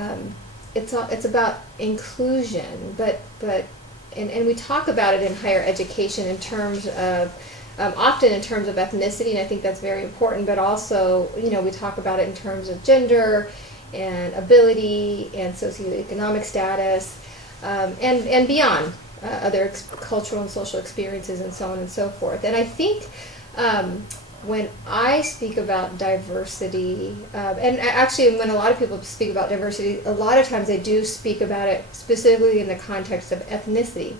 It's about inclusion, but and we talk about it in higher education in terms of often in terms of ethnicity, and I think that's very important. But also, we talk about it in terms of gender and ability and socioeconomic status, and beyond other cultural and social experiences and so on and so forth. And I think when I speak about diversity, and actually when a lot of people speak about diversity, a lot of times they do speak about it specifically in the context of ethnicity.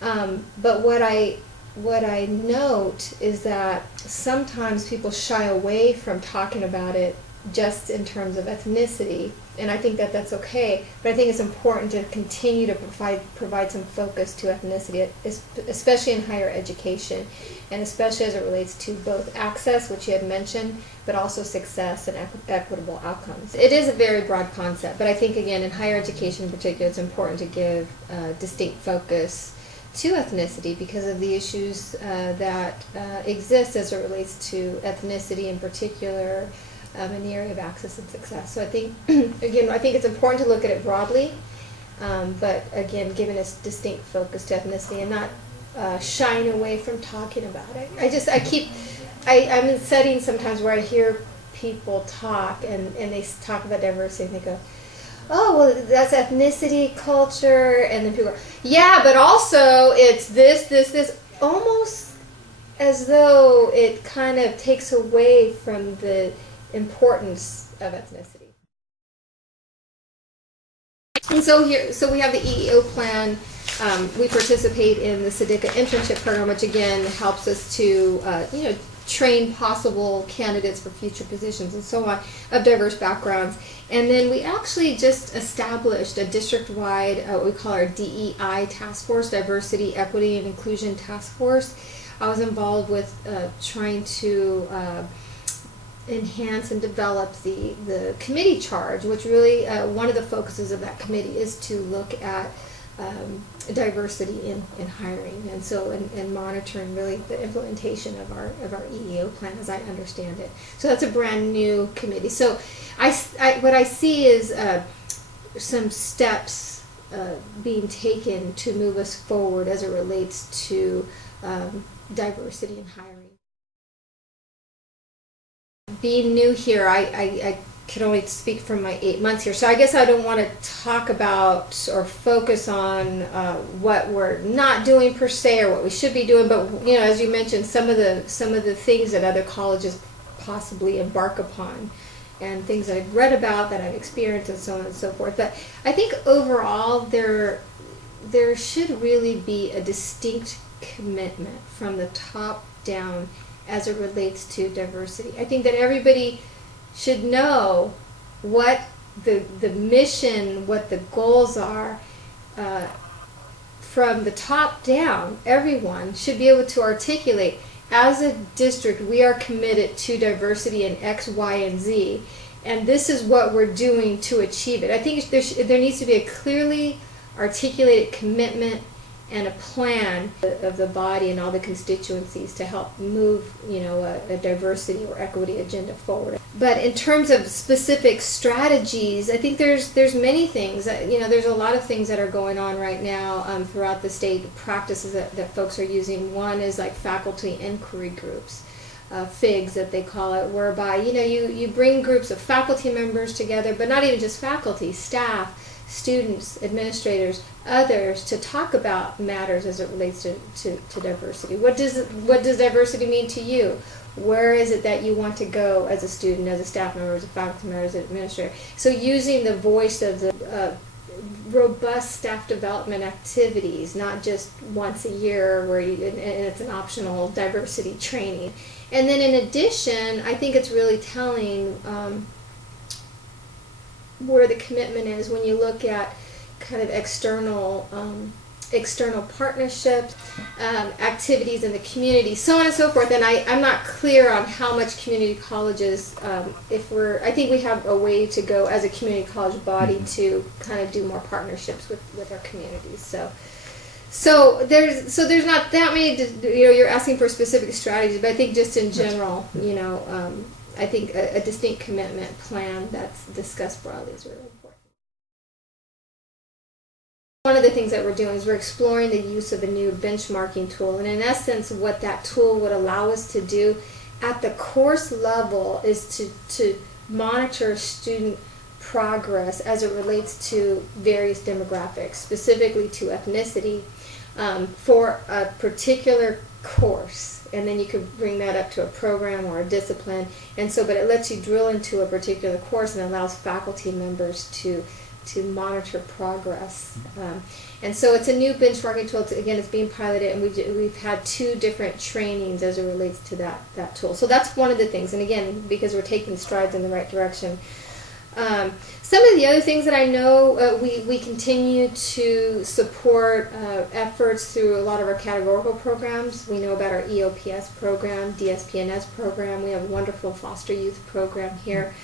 But what I note is that sometimes people shy away from talking about it just in terms of ethnicity, and I think that that's okay, but I think it's important to continue to provide some focus to ethnicity, especially in higher education, and especially as it relates to both access, which you had mentioned, but also success and equitable outcomes. It is a very broad concept, but I think, again, in higher education in particular, it's important to give distinct focus to ethnicity because of the issues that exist as it relates to ethnicity in particular, in the area of access and success. So I think, again, I think it's important to look at it broadly, but again, giving a distinct focus to ethnicity and not shying away from talking about it. I'm in settings sometimes where I hear people talk and they talk about diversity and they go, oh, well, that's ethnicity, culture, and then people go, yeah, but also it's this, almost as though it kind of takes away from the importance of ethnicity. And so we have the EEO plan. We participate in the SEDICA internship program, which again helps us to train possible candidates for future positions and so on of diverse backgrounds. And then we actually just established a district-wide, what we call our DEI task force, Diversity, Equity, and Inclusion Task Force. I was involved with trying to enhance and develop the committee charge, which really one of the focuses of that committee is to look at diversity in hiring, and so and monitoring really the implementation of our EEO plan as I understand it. So that's a brand new committee. So what I see is some steps being taken to move us forward as it relates to diversity in hiring. Being new here, I can only speak from my 8 months here, so I guess I don't want to talk about or focus on what we're not doing per se or what we should be doing. But as you mentioned, some of the things that other colleges possibly embark upon, and things that I've read about, that I've experienced, and so on and so forth. But I think overall there should really be a distinct commitment from the top down as it relates to diversity. I think that everybody should know what the mission, what the goals are from the top down. Everyone should be able to articulate, as a district, we are committed to diversity in X, Y, and Z, and this is what we're doing to achieve it. I think there needs to be a clearly articulated commitment and a plan of the body and all the constituencies to help move, a diversity or equity agenda forward. But in terms of specific strategies, I think there's many things. There's a lot of things that are going on right now throughout the state, practices that folks are using. One is like faculty inquiry groups, FIGs that they call it, whereby you bring groups of faculty members together, but not even just faculty, staff, students, administrators, others, to talk about matters as it relates to diversity. What does diversity mean to you? Where is it that you want to go as a student, as a staff member, as a faculty member, as an administrator? So using the voice of the robust staff development activities, not just once a year where and it's an optional diversity training. And then in addition, I think it's really telling where the commitment is when you look at kind of external partnerships, activities in the community, so on and so forth. And I'm not clear on how much community colleges, I think we have a way to go as a community college body to kind of do more partnerships with our communities. So there's not that many, you're asking for specific strategies, but I think just in general, I think a distinct commitment plan that's discussed broadly is really important. One of the things that we're doing is we're exploring the use of a new benchmarking tool. And in essence, what that tool would allow us to do at the course level is to monitor student progress as it relates to various demographics, specifically to ethnicity, for a particular course. And then you could bring that up to a program or a discipline. And so, but it lets you drill into a particular course and allows faculty members to monitor progress. And so it's a new benchmarking tool. It's being piloted, and we've had 2 different trainings as it relates to that tool. So that's one of the things. And again, because we're taking strides in the right direction. Some of the other things that I know, we continue to support efforts through a lot of our categorical programs. We know about our EOPS program, DSPNS program. We have a wonderful foster youth program here.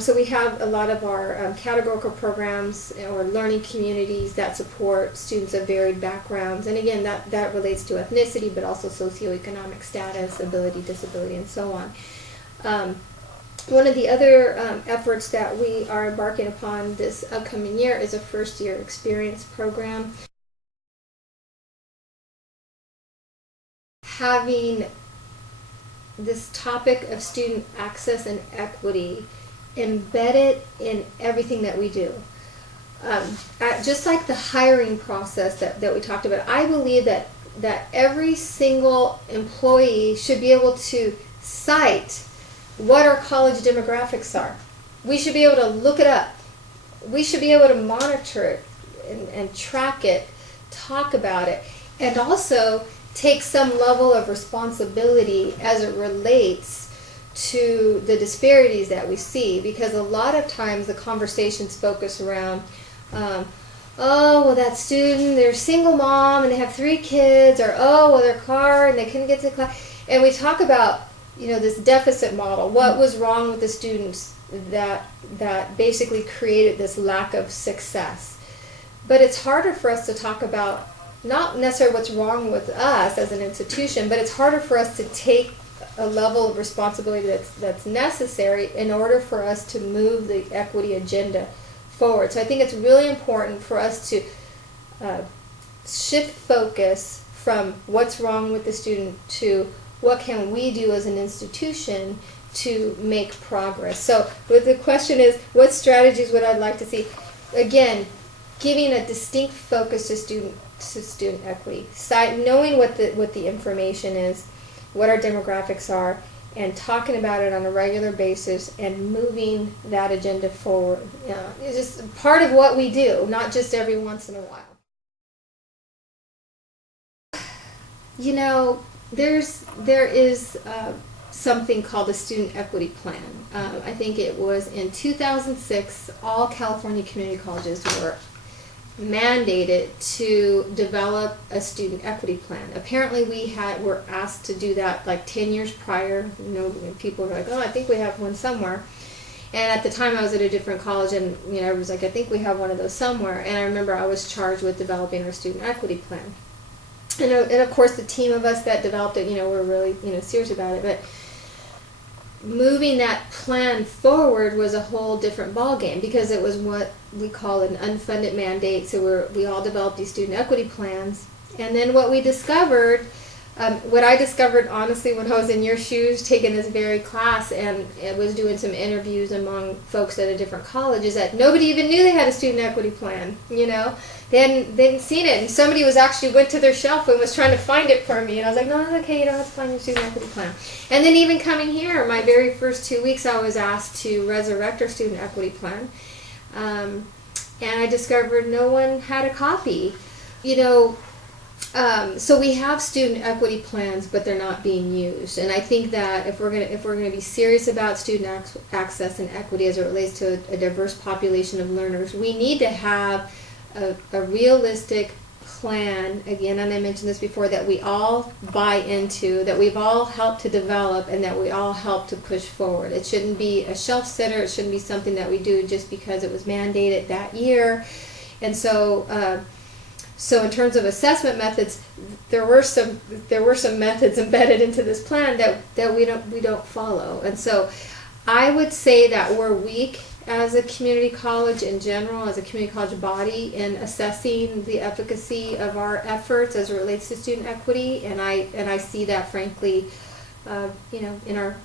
So we have a lot of our categorical programs or learning communities that support students of varied backgrounds. And again, that relates to ethnicity, but also socioeconomic status, ability, disability, and so on. One of the other efforts that we are embarking upon this upcoming year is a first-year experience program. Having this topic of student access and equity embedded in everything that we do. Just like the hiring process that we talked about, I believe that every single employee should be able to cite what our college demographics are. We should be able to look it up. We should be able to monitor it and track it, talk about it, and also take some level of responsibility as it relates to the disparities that we see, because a lot of times the conversations focus around, oh, well, that student, they're a single mom and they have 3 kids, or oh, well, their car and they couldn't get to class. And we talk about, this deficit model. What was wrong with the students that basically created this lack of success? But it's harder for us to talk about not necessarily what's wrong with us as an institution, but it's harder for us to take a level of responsibility that's necessary in order for us to move the equity agenda forward. So I think it's really important for us to shift focus from what's wrong with the student to what can we do as an institution to make progress. So the question is, what strategies would I like to see? Again, giving a distinct focus to student equity, knowing what the information is, what our demographics are, and talking about it on a regular basis and moving that agenda forward. It's just part of what we do, not just every once in a while. There is something called the Student Equity Plan. I think it was in 2006, all California community colleges were mandated to develop a student equity plan. Apparently were asked to do that like 10 years prior. People were like, oh, I think we have one somewhere. And at the time I was at a different college, and I was like, I think we have one of those somewhere. And I remember I was charged with developing our student equity plan. And of course the team of us that developed it, were really serious about it. But moving that plan forward was a whole different ballgame, because it was what we call an unfunded mandate. So we all developed these student equity plans. And then what we discovered, what I discovered honestly when I was in your shoes taking this very class and was doing some interviews among folks at a different college, is that nobody even knew they had a student equity plan. They hadn't seen it, and somebody went to their shelf and was trying to find it for me, and I was like, no, it's okay, you don't have to find your student equity plan. And then even coming here, my very first 2 weeks, I was asked to resurrect our student equity plan, and I discovered no one had a copy. So we have student equity plans, but they're not being used. And I think that if we're gonna be serious about student access and equity as it relates to a diverse population of learners, we need to have a realistic plan, again, and I mentioned this before, that we all buy into, that we've all helped to develop, and that we all help to push forward. It shouldn't be a shelf sitter. It shouldn't be something that we do just because it was mandated that year. And so in terms of assessment methods, there were some methods embedded into this plan that we don't follow. And so I would say that we're weak as a community college in general, as a community college body, in assessing the efficacy of our efforts as it relates to student equity, and I see that, frankly, in our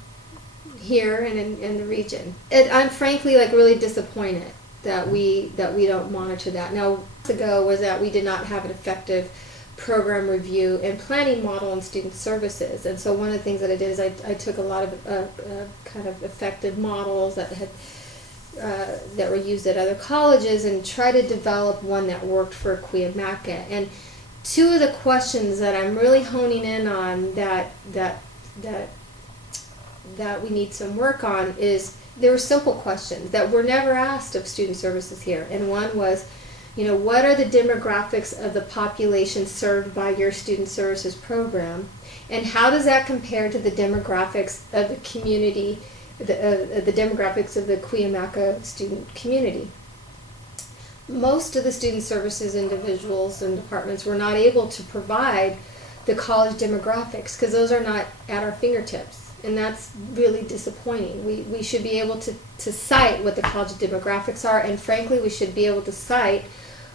here and in the region. I'm frankly really disappointed that we don't monitor that. Now, ago was that we did not have an effective program review and planning model in student services, and so one of the things that I did is I took a lot of kind of effective models that were used at other colleges and tried to develop one that worked for Cuyamaca. And two of the questions that I'm really honing in on that we need some work on is, there were simple questions that were never asked of student services here, and one was, what are the demographics of the population served by your student services program, and how does that compare to the demographics of the community, the demographics of the Cuyamaca student community? Most of the student services individuals and departments were not able to provide the college demographics because those are not at our fingertips. And that's really disappointing. We should be able to cite what the college demographics are, and frankly, we should be able to cite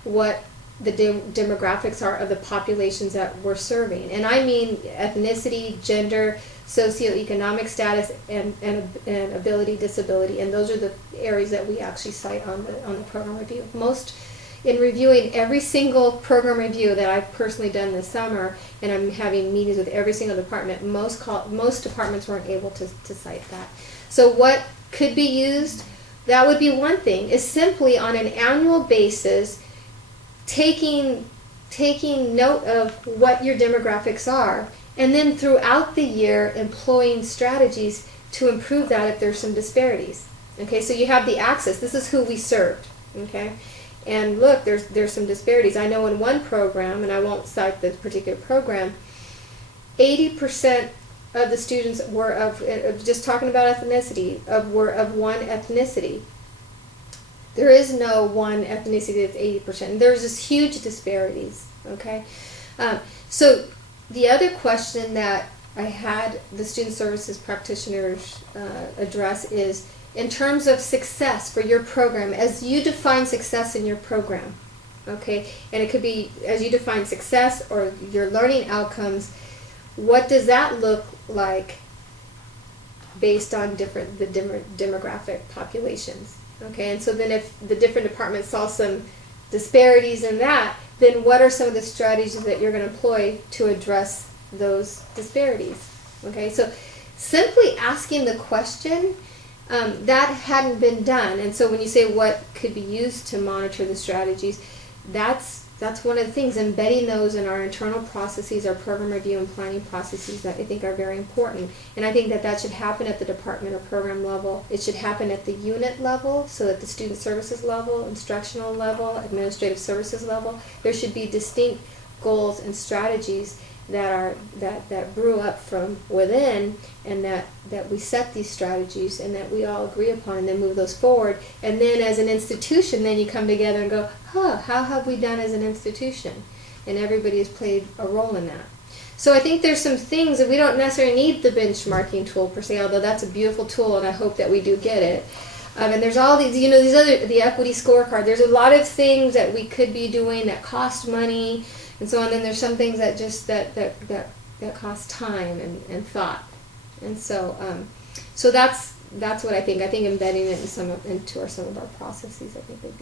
what the demographics are of the populations that we're serving. And I mean ethnicity, gender, socioeconomic status, and ability, disability, and those are the areas that we actually cite on the program review. In reviewing every single program review that I've personally done this summer, and I'm having meetings with every single department, most departments weren't able to cite that. So what could be used? That would be one thing, is simply on an annual basis taking note of what your demographics are, and then throughout the year employing strategies to improve that if there's some disparities. Okay, so you have the axis. This is who we served. Okay. And look, there's some disparities. I know in one program, and I won't cite the particular program, 80% of the students were just talking about ethnicity, were of one ethnicity. There is no one ethnicity that's 80%. There's this huge disparities, okay? So the other question that I had the student services practitioners address is, in terms of success for your program, as you define success in your program, okay, and it could be as you define success or your learning outcomes, what does that look like based on the demographic populations? Okay, and so then if the different departments saw some disparities in that, then what are some of the strategies that you're going to employ to address those disparities? Okay, so simply asking the question, that hadn't been done, and so when you say what could be used to monitor the strategies, that's one of the things, embedding those in our internal processes, our program review and planning processes, that I think are very important. And I think that should happen at the department or program level. It should happen at the unit level, so at the student services level, instructional level, administrative services level. There should be distinct goals and strategies that brew up from within, and that we set these strategies and that we all agree upon, and then move those forward. And then as an institution, then you come together and go, how have we done as an institution? And everybody has played a role in that. So I think there's some things that we don't necessarily need the benchmarking tool per se, although that's a beautiful tool, and I hope that we do get it. And there's all these, the equity scorecard. There's a lot of things that we could be doing that cost money and so on. Then there's some things that just that cost time and thought. And so so that's what I think. I think embedding it into some of our processes, I think, would be